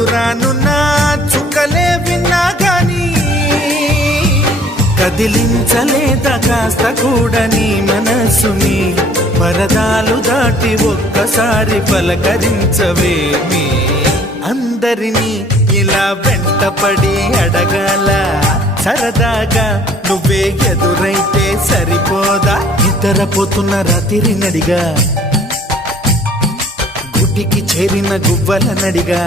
దూరానున్న చుక్కలే విన్నా గాని కదిలించలేదా కాస్త కూడా నీ మనసుని పరదాలు దాటి ఒక్కసారి పలకరించవేమి అందరినీ ఇలా వెంటపడి అడగాల సరదాగా నువ్వే ఎదురైతే సరిపోదా నిద్రపోతున్న రాత్రి నడిగా గుడికి చేరిన గువ్వల నడిగా